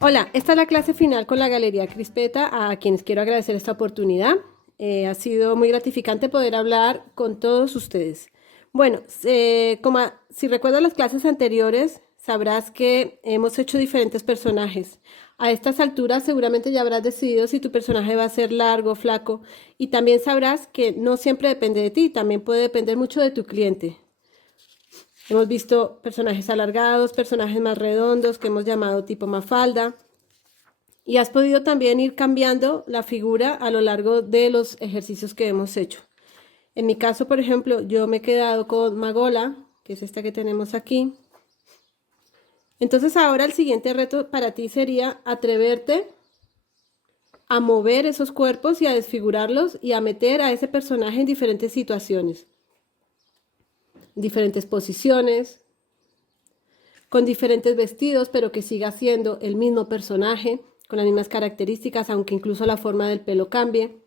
Hola, esta es la clase final con la Galería Crispeta, a quienes quiero agradecer esta oportunidad. Ha sido muy gratificante poder hablar con todos ustedes. Bueno, si recuerdas las clases anteriores, sabrás que hemos hecho diferentes personajes. A estas alturas seguramente ya habrás decidido si tu personaje va a ser largo, flaco, y también sabrás que no siempre depende de ti, también puede depender mucho de tu cliente. Hemos visto personajes alargados, personajes más redondos que hemos llamado tipo Mafalda. Y has podido también ir cambiando la figura a lo largo de los ejercicios que hemos hecho. En mi caso, por ejemplo, yo me he quedado con Magola, que es esta que tenemos aquí. Entonces ahora el siguiente reto para ti sería atreverte a mover esos cuerpos y a desfigurarlos y a meter a ese personaje en diferentes situaciones, diferentes posiciones, con diferentes vestidos, pero que siga siendo el mismo personaje, con las mismas características, aunque incluso la forma del pelo cambie.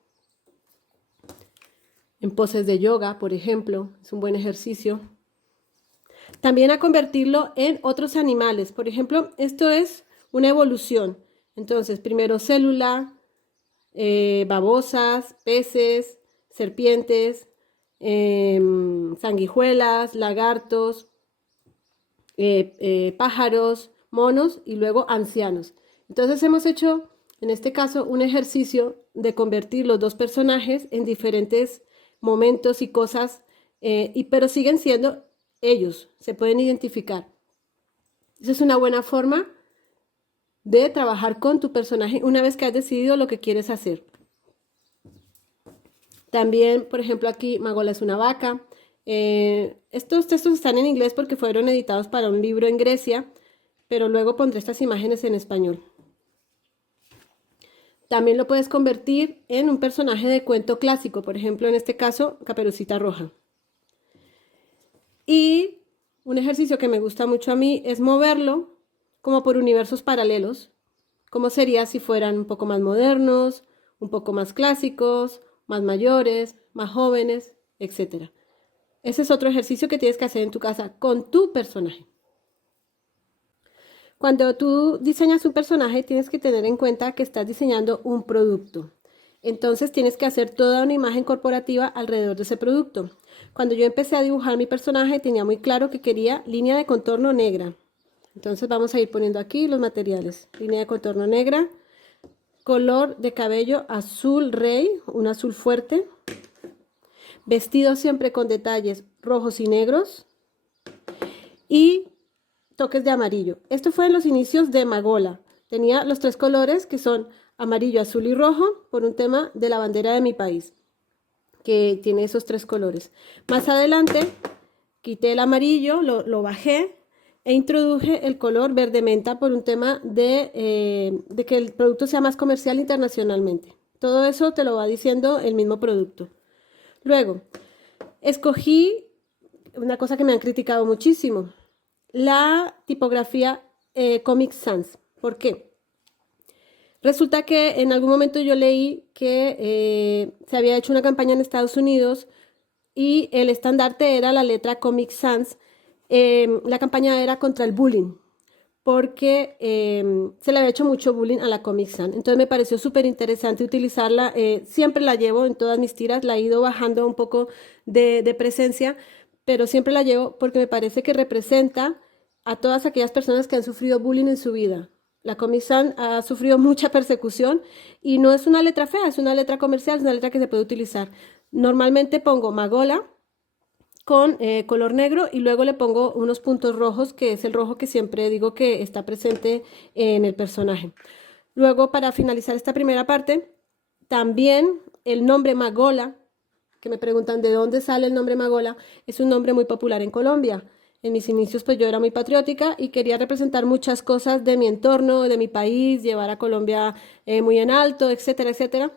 En poses de yoga, por ejemplo, es un buen ejercicio. También a convertirlo en otros animales. Por ejemplo, esto es una evolución. Entonces, primero célula, babosas, peces, serpientes, sanguijuelas, lagartos, pájaros, monos y luego ancianos. Entonces hemos hecho, en este caso, un ejercicio de convertir los dos personajes en diferentes momentos y cosas, pero siguen siendo ellos, se pueden identificar. Esa es una buena forma de trabajar con tu personaje una vez que has decidido lo que quieres hacer. También, por ejemplo, aquí Magola es una vaca. Estos textos están en inglés porque fueron editados para un libro en Grecia, pero luego pondré estas imágenes en español. También lo puedes convertir en un personaje de cuento clásico, por ejemplo, en este caso, Caperucita Roja. Y un ejercicio que me gusta mucho a mí es moverlo como por universos paralelos. ¿Cómo sería si fueran un poco más modernos, un poco más clásicos, más mayores, más jóvenes, etcétera? Ese es otro ejercicio que tienes que hacer en tu casa con tu personaje. Cuando tú diseñas un personaje, tienes que tener en cuenta que estás diseñando un producto. Entonces tienes que hacer toda una imagen corporativa alrededor de ese producto. Cuando yo empecé a dibujar mi personaje, tenía muy claro que quería línea de contorno negra. Entonces vamos a ir poniendo aquí los materiales. Línea de contorno negra, color de cabello azul rey, un azul fuerte. Vestido siempre con detalles rojos y negros. Y toques de amarillo. Esto fue en los inicios de Magola. Tenía los tres colores que son amarillo, azul y rojo por un tema de la bandera de mi país, que tiene esos tres colores. Más adelante quité el amarillo, lo bajé e introduje el color verde menta por un tema de que el producto sea más comercial internacionalmente. Todo eso te lo va diciendo el mismo producto. Luego, escogí una cosa que me han criticado muchísimo, la tipografía Comic Sans. ¿Por qué? Resulta que en algún momento yo leí que se había hecho una campaña en Estados Unidos y el estandarte era la letra Comic Sans. La campaña era contra el bullying, porque se le había hecho mucho bullying a la Comic Sans. Entonces me pareció súper interesante utilizarla. Siempre la llevo en todas mis tiras, la he ido bajando un poco de presencia, pero siempre la llevo porque me parece que representa a todas aquellas personas que han sufrido bullying en su vida. La Comic Sans ha sufrido mucha persecución y no es una letra fea, es una letra comercial, es una letra que se puede utilizar. Normalmente pongo Magola con color negro y luego le pongo unos puntos rojos, que es el rojo que siempre digo que está presente en el personaje. Luego, para finalizar esta primera parte, también el nombre Magola, que me preguntan de dónde sale el nombre Magola, es un nombre muy popular en Colombia. En mis inicios pues yo era muy patriótica y quería representar muchas cosas de mi entorno, de mi país, llevar a Colombia muy en alto, etcétera, etcétera.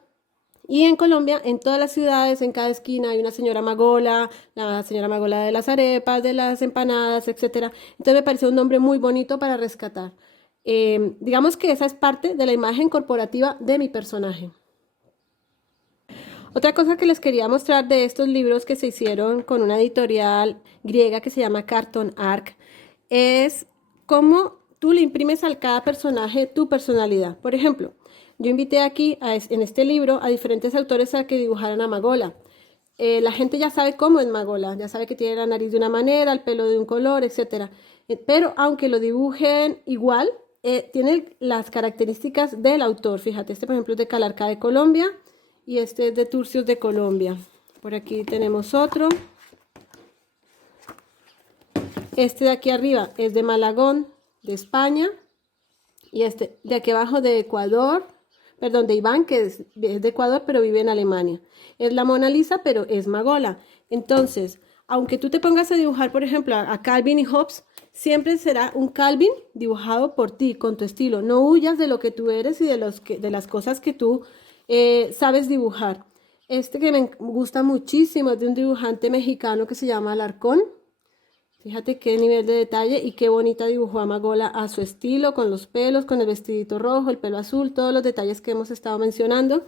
Y en Colombia, en todas las ciudades, en cada esquina hay una señora Magola, la señora Magola de las arepas, de las empanadas, etcétera. Entonces me pareció un nombre muy bonito para rescatar. Digamos que esa es parte de la imagen corporativa de mi personaje. Otra cosa que les quería mostrar de estos libros que se hicieron con una editorial griega que se llama Carton Arc es cómo tú le imprimes a cada personaje tu personalidad. Por ejemplo, yo invité aquí en este libro a diferentes autores a que dibujaran a Magola. La gente ya sabe cómo es Magola, ya sabe que tiene la nariz de una manera, el pelo de un color, etc. Pero aunque lo dibujen igual, tiene las características del autor. Fíjate, este por ejemplo es de Calarcá de Colombia y este es de Turcios de Colombia. Por aquí tenemos otro. Este de aquí arriba es de Malagón, de España. Y este de aquí abajo de Ecuador, perdón, de Iván, que es de Ecuador, pero vive en Alemania. Es la Mona Lisa, pero es Magola. Entonces, aunque tú te pongas a dibujar, por ejemplo, a Calvin y Hobbes, siempre será un Calvin dibujado por ti, con tu estilo. No huyas de lo que tú eres y de las cosas que tú sabes dibujar. Este que me gusta muchísimo es de un dibujante mexicano que se llama Alarcón. Fíjate qué nivel de detalle y qué bonita dibujó a Magola a su estilo, con los pelos, con el vestidito rojo, el pelo azul, todos los detalles que hemos estado mencionando.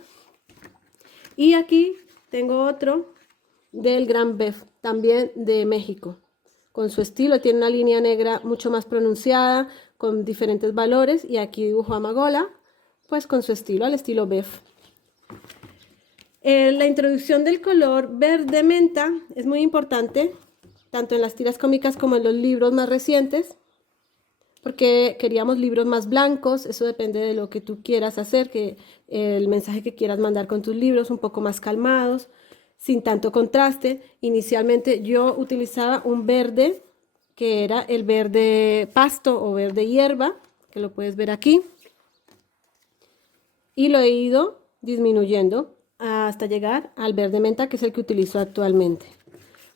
Y aquí tengo otro del Gran Bef, también de México, con su estilo. Tiene una línea negra mucho más pronunciada, con diferentes valores. Y aquí dibujó a Magola, pues con su estilo, al estilo Bef. La introducción del color verde menta es muy importante, tanto en las tiras cómicas como en los libros más recientes, porque queríamos libros más blancos. Eso depende de lo que tú quieras hacer, que el mensaje que quieras mandar con tus libros, un poco más calmados, sin tanto contraste. Inicialmente yo utilizaba un verde, que era el verde pasto o verde hierba, que lo puedes ver aquí, y lo he ido disminuyendo hasta llegar al verde menta, que es el que utilizo actualmente.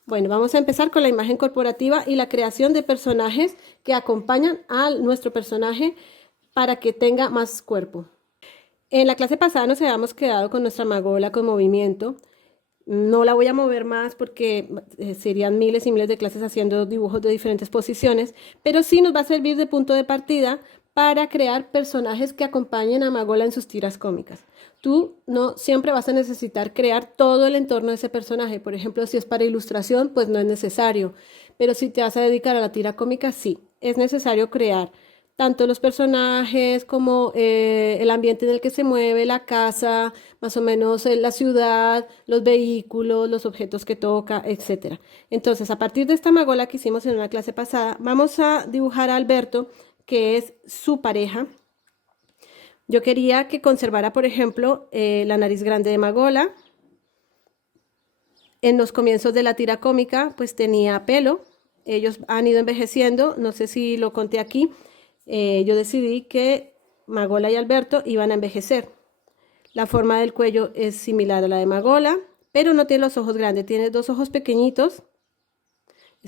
Bueno, vamos a empezar con la imagen corporativa y la creación de personajes que acompañan a nuestro personaje para que tenga más cuerpo. En la clase pasada nos habíamos quedado con nuestra Magola con movimiento. No la voy a mover más porque serían miles y miles de clases haciendo dibujos de diferentes posiciones, pero sí nos va a servir de punto de partida para crear personajes que acompañen a Magola en sus tiras cómicas. Tú no siempre vas a necesitar crear todo el entorno de ese personaje. Por ejemplo, si es para ilustración, pues no es necesario. Pero si te vas a dedicar a la tira cómica, sí, es necesario crear tanto los personajes como el ambiente en el que se mueve, la casa, más o menos la ciudad, los vehículos, los objetos que toca, etc. Entonces, a partir de esta Magola que hicimos en una clase pasada, vamos a dibujar a Alberto, que es su pareja. Yo quería que conservara, por ejemplo, la nariz grande de Magola. En los comienzos de la tira cómica, pues tenía pelo. Ellos han ido envejeciendo, no sé si lo conté aquí. Yo decidí que Magola y Alberto iban a envejecer. La forma del cuello es similar a la de Magola, pero no tiene los ojos grandes, tiene dos ojos pequeñitos.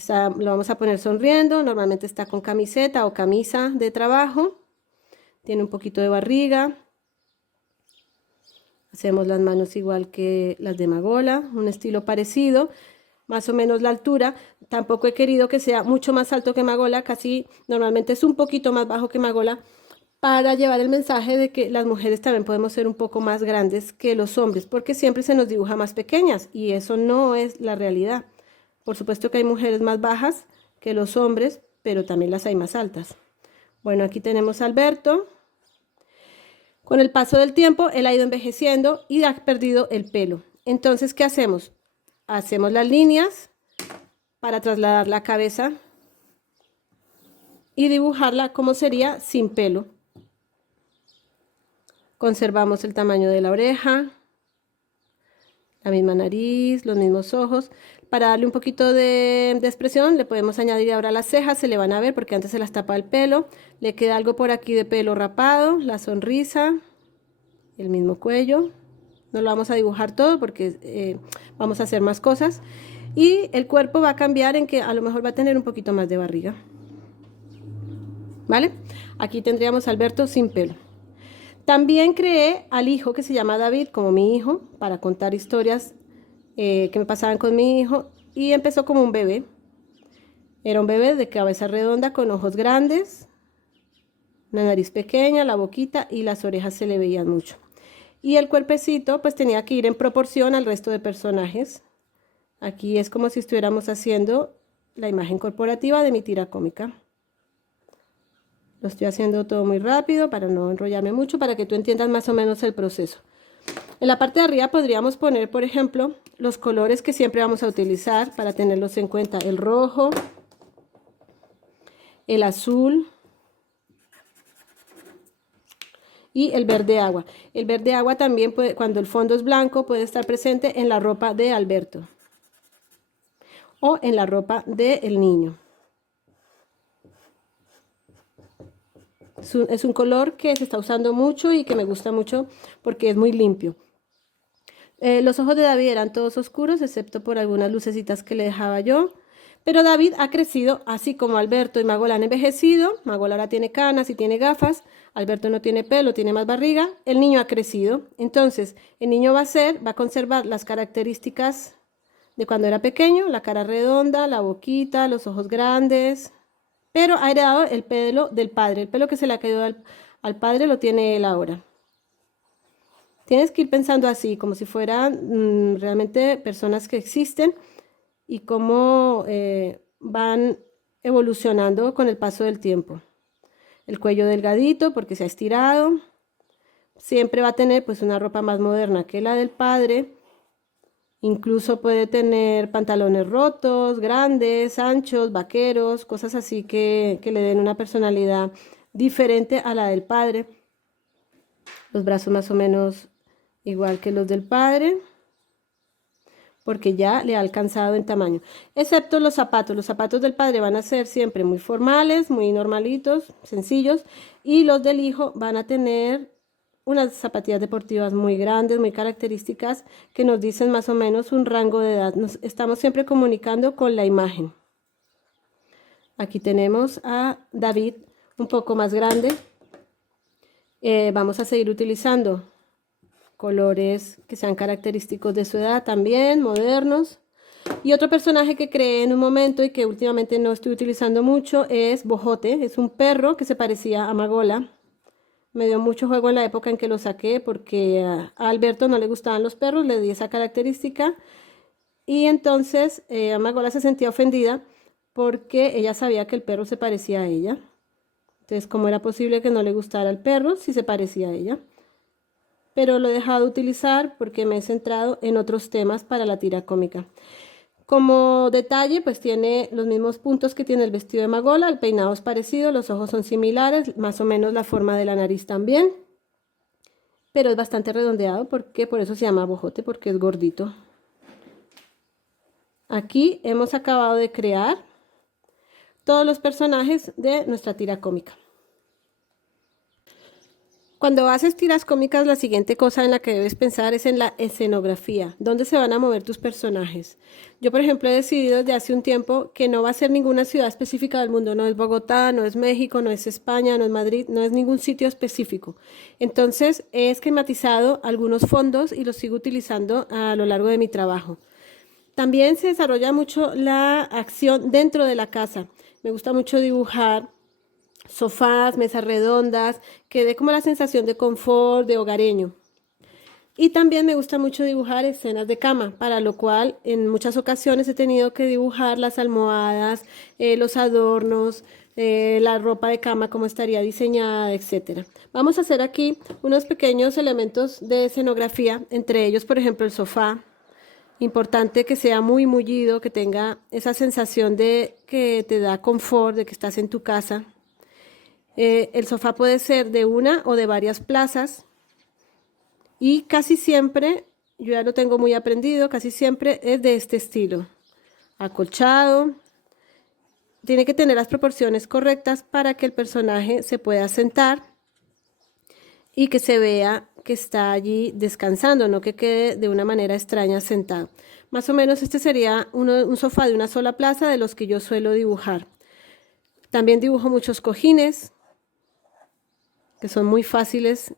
Lo vamos a poner sonriendo, normalmente está con camiseta o camisa de trabajo. Tiene un poquito de barriga. Hacemos las manos igual que las de Magola, un estilo parecido, más o menos la altura. Tampoco he querido que sea mucho más alto que Magola, casi normalmente es un poquito más bajo que Magola, para llevar el mensaje de que las mujeres también podemos ser un poco más grandes que los hombres, porque siempre se nos dibuja más pequeñas y eso no es la realidad. Por supuesto que hay mujeres más bajas que los hombres, pero también las hay más altas. Bueno, aquí tenemos a Alberto. Con el paso del tiempo, él ha ido envejeciendo y ha perdido el pelo. Entonces, ¿qué hacemos? Hacemos las líneas para trasladar la cabeza y dibujarla como sería sin pelo. Conservamos el tamaño de la oreja, la misma nariz, los mismos ojos. Para darle un poquito de expresión, le podemos añadir ahora las cejas, se le van a ver porque antes se las tapa el pelo. Le queda algo por aquí de pelo rapado, la sonrisa, el mismo cuello. No lo vamos a dibujar todo porque vamos a hacer más cosas. Y el cuerpo va a cambiar en que a lo mejor va a tener un poquito más de barriga. ¿Vale? Aquí tendríamos a Alberto sin pelo. También creé al hijo que se llama David como mi hijo para contar historias que me pasaban con mi hijo, y empezó como un bebé. Era un bebé de cabeza redonda con ojos grandes, una nariz pequeña, la boquita y las orejas se le veían mucho. Y el cuerpecito pues tenía que ir en proporción al resto de personajes. Aquí es como si estuviéramos haciendo la imagen corporativa de mi tira cómica. Lo estoy haciendo todo muy rápido para no enrollarme mucho, para que tú entiendas más o menos el proceso. En la parte de arriba podríamos poner, por ejemplo, los colores que siempre vamos a utilizar para tenerlos en cuenta. El rojo, el azul y el verde agua. El verde agua también puede, cuando el fondo es blanco, puede estar presente en la ropa de Alberto o en la ropa del niño. Es un color que se está usando mucho y que me gusta mucho porque es muy limpio. Los ojos de David eran todos oscuros, excepto por algunas lucecitas que le dejaba yo. Pero David ha crecido así como Alberto y Magola han envejecido. Magola ahora tiene canas y tiene gafas. Alberto no tiene pelo, tiene más barriga. El niño ha crecido. Entonces, el niño va a conservar las características de cuando era pequeño, la cara redonda, la boquita, los ojos grandes. Pero ha heredado el pelo del padre. El pelo que se le ha caído al padre lo tiene él ahora. Tienes que ir pensando así, como si fueran realmente personas que existen y cómo van evolucionando con el paso del tiempo. El cuello delgadito porque se ha estirado. Siempre va a tener pues una ropa más moderna que la del padre. Incluso puede tener pantalones rotos, grandes, anchos, vaqueros, cosas así que le den una personalidad diferente a la del padre. Los brazos más o menos igual que los del padre, porque ya le ha alcanzado en tamaño, excepto los zapatos. Los zapatos del padre van a ser siempre muy formales, muy normalitos, sencillos, y los del hijo van a tener unas zapatillas deportivas muy grandes, muy características, que nos dicen más o menos un rango de edad. Nos estamos siempre comunicando con la imagen. Aquí tenemos a David un poco más grande. Vamos a seguir utilizando colores que sean característicos de su edad también, modernos. Y otro personaje que creé en un momento y que últimamente no estoy utilizando mucho es Bojote. Es un perro que se parecía a Magola. Me dio mucho juego en la época en que lo saqué porque a Alberto no le gustaban los perros, le di esa característica. Y entonces Magola se sentía ofendida porque ella sabía que el perro se parecía a ella. Entonces, ¿cómo era posible que no le gustara el perro si se parecía a ella? Pero lo he dejado de utilizar porque me he centrado en otros temas para la tira cómica. Como detalle, pues tiene los mismos puntos que tiene el vestido de Magola, el peinado es parecido, los ojos son similares, más o menos la forma de la nariz también, pero es bastante redondeado porque por eso se llama Bojote, porque es gordito. Aquí hemos acabado de crear todos los personajes de nuestra tira cómica. Cuando haces tiras cómicas, la siguiente cosa en la que debes pensar es en la escenografía, dónde se van a mover tus personajes. Yo, por ejemplo, he decidido desde hace un tiempo que no va a ser ninguna ciudad específica del mundo, no es Bogotá, no es México, no es España, no es Madrid, no es ningún sitio específico. Entonces, he esquematizado algunos fondos y los sigo utilizando a lo largo de mi trabajo. También se desarrolla mucho la acción dentro de la casa. Me gusta mucho dibujar sofás, mesas redondas, que dé como la sensación de confort, de hogareño. Y también me gusta mucho dibujar escenas de cama, para lo cual en muchas ocasiones he tenido que dibujar las almohadas, los adornos, la ropa de cama, cómo estaría diseñada, etc. Vamos a hacer aquí unos pequeños elementos de escenografía, entre ellos, por ejemplo, el sofá. Importante que sea muy mullido, que tenga esa sensación de que te da confort, de que estás en tu casa. El sofá puede ser de una o de varias plazas y casi siempre, yo ya lo tengo muy aprendido, casi siempre es de este estilo, acolchado. Tiene que tener las proporciones correctas para que el personaje se pueda sentar y que se vea que está allí descansando, no que quede de una manera extraña sentado. Más o menos este sería un sofá de una sola plaza de los que yo suelo dibujar. También dibujo muchos cojines, que son muy fáciles,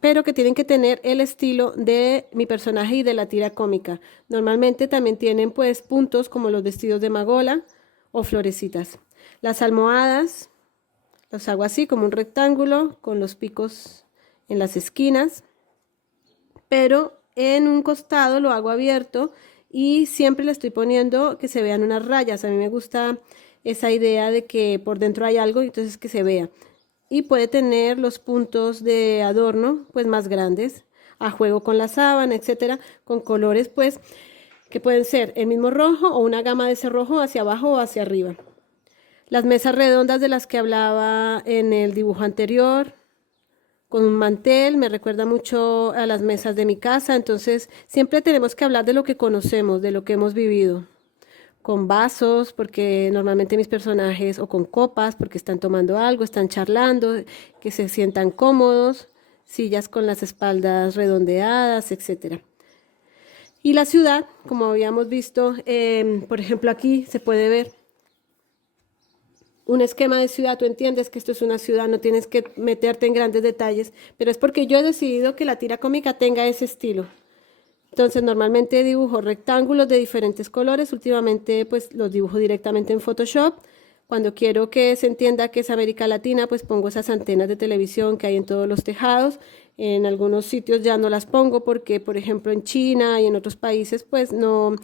pero que tienen que tener el estilo de mi personaje y de la tira cómica. Normalmente también tienen pues puntos como los vestidos de Magola o florecitas. Las almohadas los hago así como un rectángulo con los picos en las esquinas, pero en un costado lo hago abierto y siempre le estoy poniendo que se vean unas rayas. A mí me gusta esa idea de que por dentro hay algo y entonces que se vea. Y puede tener los puntos de adorno pues más grandes, a juego con la sábana, etcétera, con colores pues que pueden ser el mismo rojo o una gama de ese rojo hacia abajo o hacia arriba. Las mesas redondas de las que hablaba en el dibujo anterior, con un mantel, me recuerda mucho a las mesas de mi casa. Entonces siempre tenemos que hablar de lo que conocemos, de lo que hemos vivido. Con vasos, porque normalmente mis personajes, o con copas, porque están tomando algo, están charlando, que se sientan cómodos, sillas con las espaldas redondeadas, etcétera. Y la ciudad, como habíamos visto, por ejemplo aquí se puede ver un esquema de ciudad. Tú entiendes que esto es una ciudad, no tienes que meterte en grandes detalles, pero es porque yo he decidido que la tira cómica tenga ese estilo. Entonces normalmente dibujo rectángulos de diferentes colores, últimamente pues los dibujo directamente en Photoshop. Cuando quiero que se entienda que es América Latina, pues pongo esas antenas de televisión que hay en todos los tejados. En algunos sitios ya no las pongo porque, por ejemplo, en China y en otros países, pues no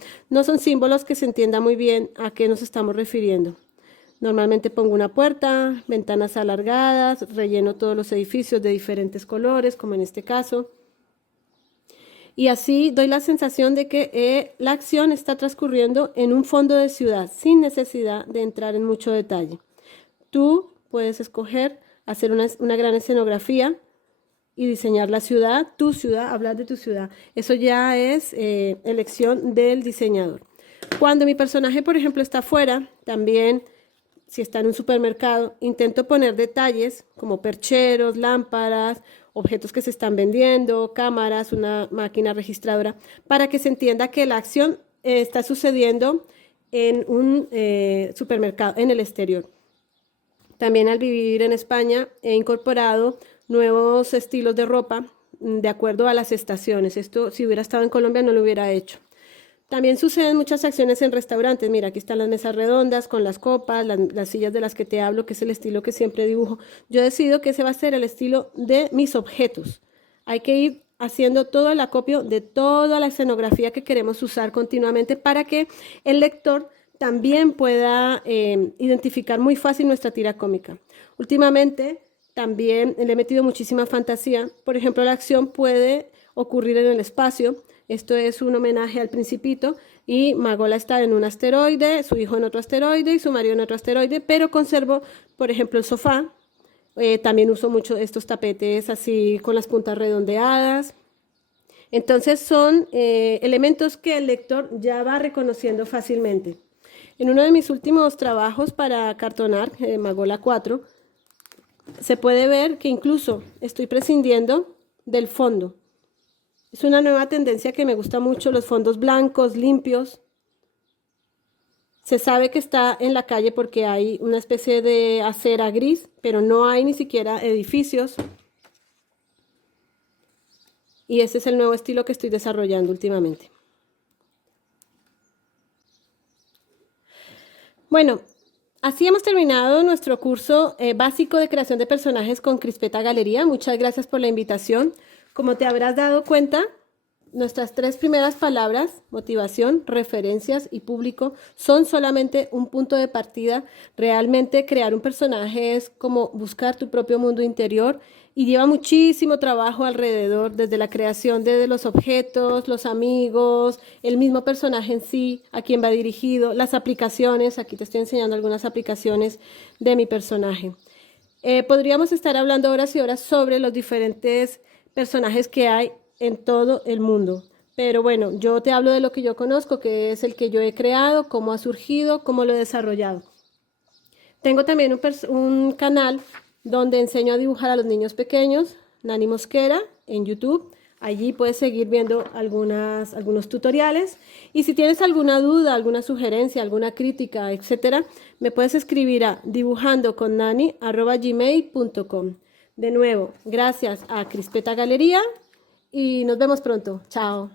son símbolos que se entienda muy bien a qué nos estamos refiriendo. Normalmente pongo una puerta, ventanas alargadas, relleno todos los edificios de diferentes colores, como en este caso. Y así doy la sensación de que la acción está transcurriendo en un fondo de ciudad, sin necesidad de entrar en mucho detalle. Tú puedes escoger hacer una gran escenografía y diseñar la ciudad, tu ciudad, hablar de tu ciudad. Eso ya es elección del diseñador. Cuando mi personaje, por ejemplo, está afuera, también, si está en un supermercado, intento poner detalles como percheros, lámparas, objetos que se están vendiendo, cámaras, una máquina registradora, para que se entienda que la acción está sucediendo en un supermercado, en el exterior. También al vivir en España he incorporado nuevos estilos de ropa de acuerdo a las estaciones. Esto, si hubiera estado en Colombia, no lo hubiera hecho. También suceden muchas acciones en restaurantes. Mira, aquí están las mesas redondas con las copas, las sillas de las que te hablo, que es el estilo que siempre dibujo. Yo decido que ese va a ser el estilo de mis objetos. Hay que ir haciendo todo el acopio de toda la escenografía que queremos usar continuamente para que el lector también pueda identificar muy fácil nuestra tira cómica. Últimamente también le he metido muchísima fantasía. Por ejemplo, la acción puede ocurrir en el espacio. Esto es un homenaje al Principito y Magola está en un asteroide, su hijo en otro asteroide y su marido en otro asteroide, pero conservo, por ejemplo, el sofá. También uso mucho estos tapetes así con las puntas redondeadas. Entonces son elementos que el lector ya va reconociendo fácilmente. En uno de mis últimos trabajos para cartonar, Magola 4, se puede ver que incluso estoy prescindiendo del fondo. Es una nueva tendencia que me gusta mucho, los fondos blancos, limpios. Se sabe que está en la calle porque hay una especie de acera gris, pero no hay ni siquiera edificios. Y ese es el nuevo estilo que estoy desarrollando últimamente. Bueno, así hemos terminado nuestro curso básico de creación de personajes con Crispeta Galería. Muchas gracias por la invitación. Como te habrás dado cuenta, nuestras 3 primeras palabras, motivación, referencias y público, son solamente un punto de partida. Realmente crear un personaje es como buscar tu propio mundo interior y lleva muchísimo trabajo alrededor, desde la creación de los objetos, los amigos, el mismo personaje en sí, a quien va dirigido, las aplicaciones. Aquí te estoy enseñando algunas aplicaciones de mi personaje. Podríamos estar hablando horas y horas sobre los diferentes personajes que hay en todo el mundo. Pero bueno, yo te hablo de lo que yo conozco, que es el que yo he creado, cómo ha surgido, cómo lo he desarrollado. Tengo también un canal donde enseño a dibujar a los niños pequeños, Nani Mosquera, en YouTube. Allí puedes seguir viendo algunos tutoriales. Y si tienes alguna duda, alguna sugerencia, alguna crítica, etcétera, me puedes escribir a dibujandoconnani@gmail.com. De nuevo, gracias a Crispeta Galería y nos vemos pronto. Chao.